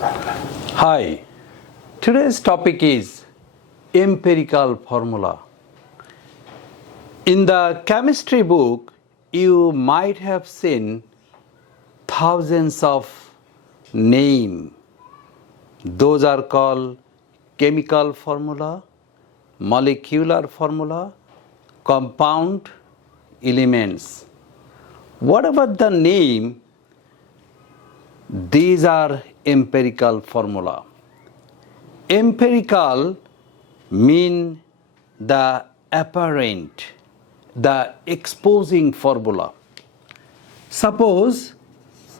Hi, today's topic is empirical formula. In the chemistry book, you might have seen thousands of names. Those are called chemical formula, molecular formula, compound elements. Whatever the name, these are empirical formula. Empirical mean the apparent, the exposing formula. Suppose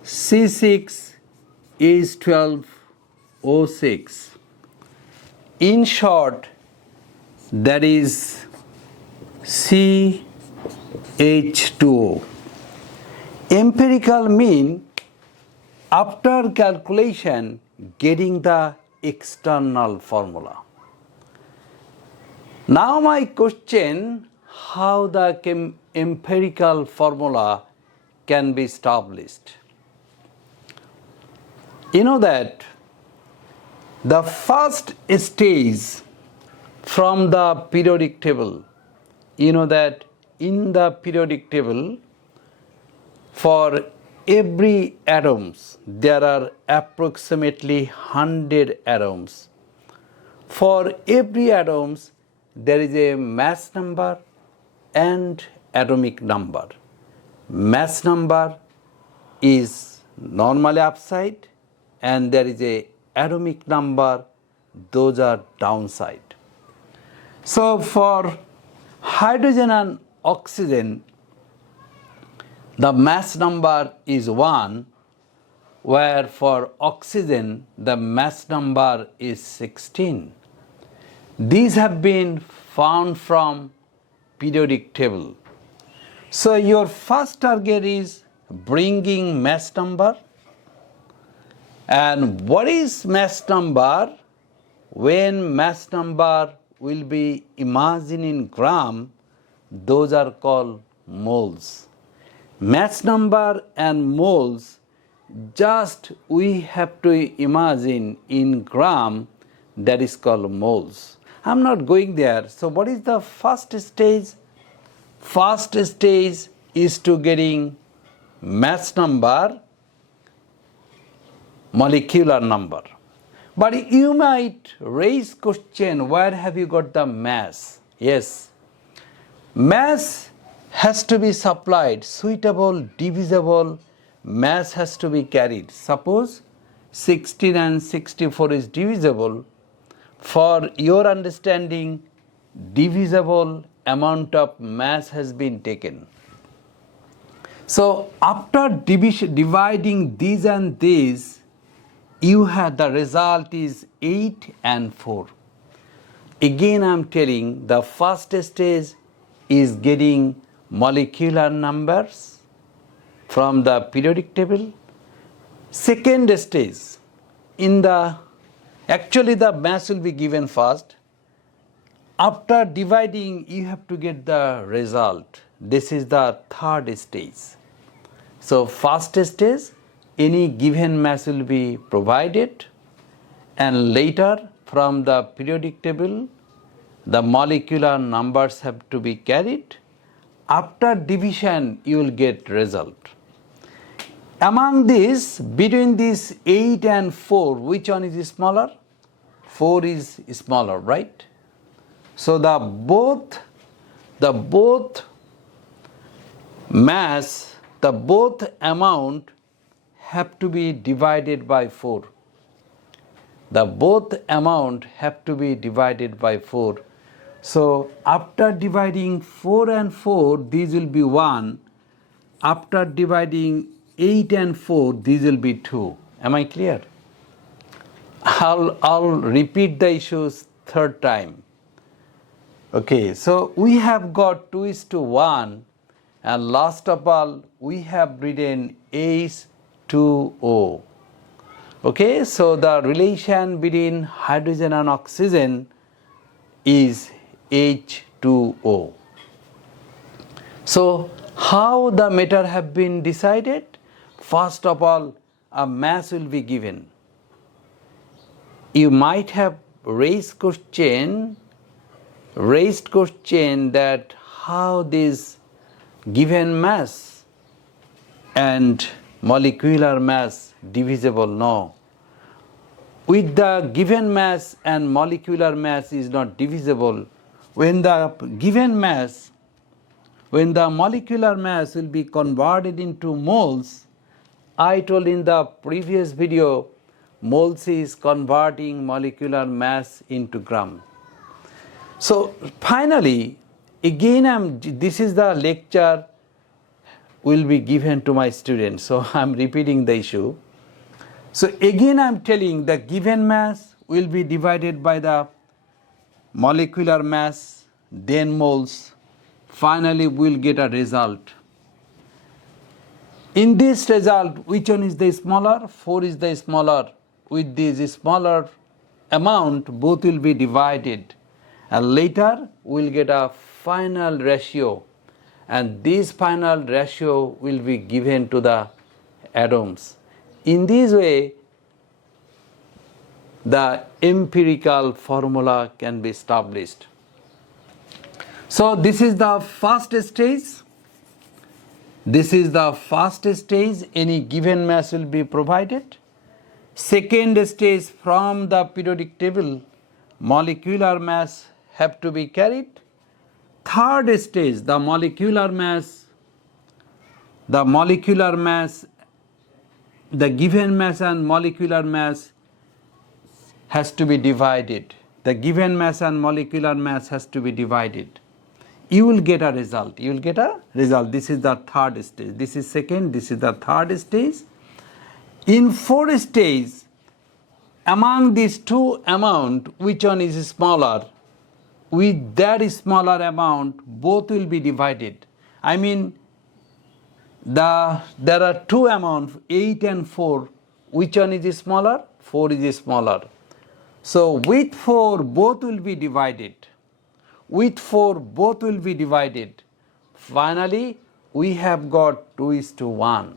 C6H12O6. In short, that is CH2O. Empirical mean after calculation getting the external formula. Now my question, how the empirical formula can be established? You know that the first stage from the periodic table, you know that in the periodic table for every atoms there are approximately 100 atoms. For every atoms there is a mass number and atomic number. Mass number is normally upside and there is a atomic number, those are downside. So for hydrogen and oxygen, the mass number is 1, where for oxygen the mass number is 16. These have been found from periodic table. So your first target is bringing mass number. And what is mass number? When mass number will be imagined in gram, those are called moles. Mass number and moles, just we have to imagine in gram, that is called moles. I'm not going there. So what is the first stage? First stage is to getting mass number, molecular number. But you might raise question, where have you got the mass? Yes, mass has to be supplied, suitable, divisible, mass has to be carried. Suppose 16 and 64 is divisible. For your understanding, divisible amount of mass has been taken. So after dividing these and these, you have the result is 8 and 4. Again I am telling, the first stage is getting molecular numbers from the periodic table. Second stage, actually the mass will be given first. After dividing, you have to get the result. This is the third stage. So first stage, any given mass will be provided, and later from the periodic table, the molecular numbers have to be carried. After division, you will get result. Among this, between this 8 and 4, which one is smaller? 4 is smaller, right? So the both mass, the both amount have to be divided by 4. The both amount have to be divided by 4. So after dividing 4 and 4, these will be 1. After dividing 8 and 4, these will be 2. Am I clear? I'll repeat the issues third time. Okay, so we have got 2:1, and last of all, we have written H2O. Okay, so the relation between hydrogen and oxygen is H2O. So how the matter have been decided? First of all, a mass will be given. you might have raised question that how this given mass and molecular mass divisible. No. With the given mass and molecular mass is not divisible. When the given mass, when the molecular mass will be converted into moles, I told in the previous video, moles is converting molecular mass into gram. So finally, again this is the lecture will be given to my students. So I'm repeating the issue. So again I'm telling the given mass will be divided by the molecular mass, then moles. Finally we'll get a result. In this result, which one is the smaller? 4 is the smaller. With this smaller amount, both will be divided. And later we'll get a final ratio. And this final ratio will be given to the atoms. In this way, the empirical formula can be established. So this is the first stage. This is the first stage. Any given mass will be provided. Second stage, from the periodic table, molecular mass have to be carried. Third stage, the molecular mass, the given mass and molecular mass has to be divided. The given mass and molecular mass has to be divided. You will get a result. You will get a result. This is the third stage. This is second. This is the third stage. In fourth stage, among these two amounts, which one is smaller? With that smaller amount, both will be divided. I mean, there are two amounts, 8 and 4. Which one is smaller? 4 is smaller. So with 4, both will be divided. With 4, both will be divided. Finally, we have got 2:1.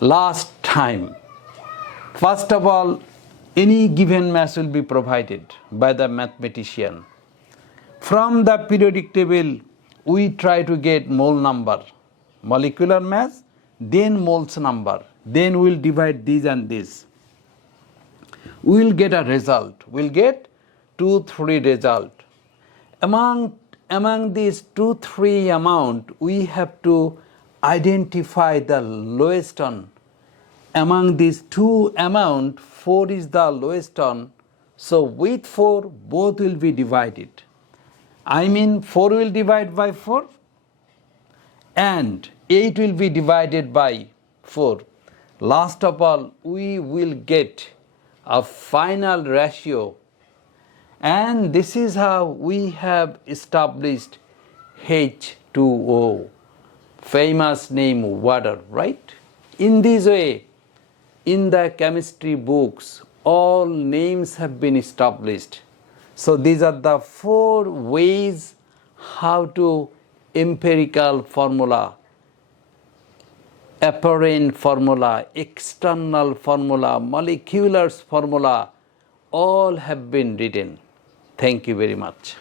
Last time. First of all, any given mass will be provided by the mathematician. From the periodic table, we try to get mole number, molecular mass, then moles number. Then we'll divide these and this. We'll get a result. We'll get 2, 3 result. Among these 2, 3 amount, we have to identify the lowest one. Among these two amount, 4 is the lowest one. So with 4, both will be divided. I mean 4 will divide by 4 and 8 will be divided by 4. Last of all, we will get a final ratio. And this is how we have established H2O, famous name water, right? In this way, in the chemistry books, all names have been established. So these are the 4 ways how to empirical formula, apparent formula, external formula, molecular formula, all have been written. Thank you very much.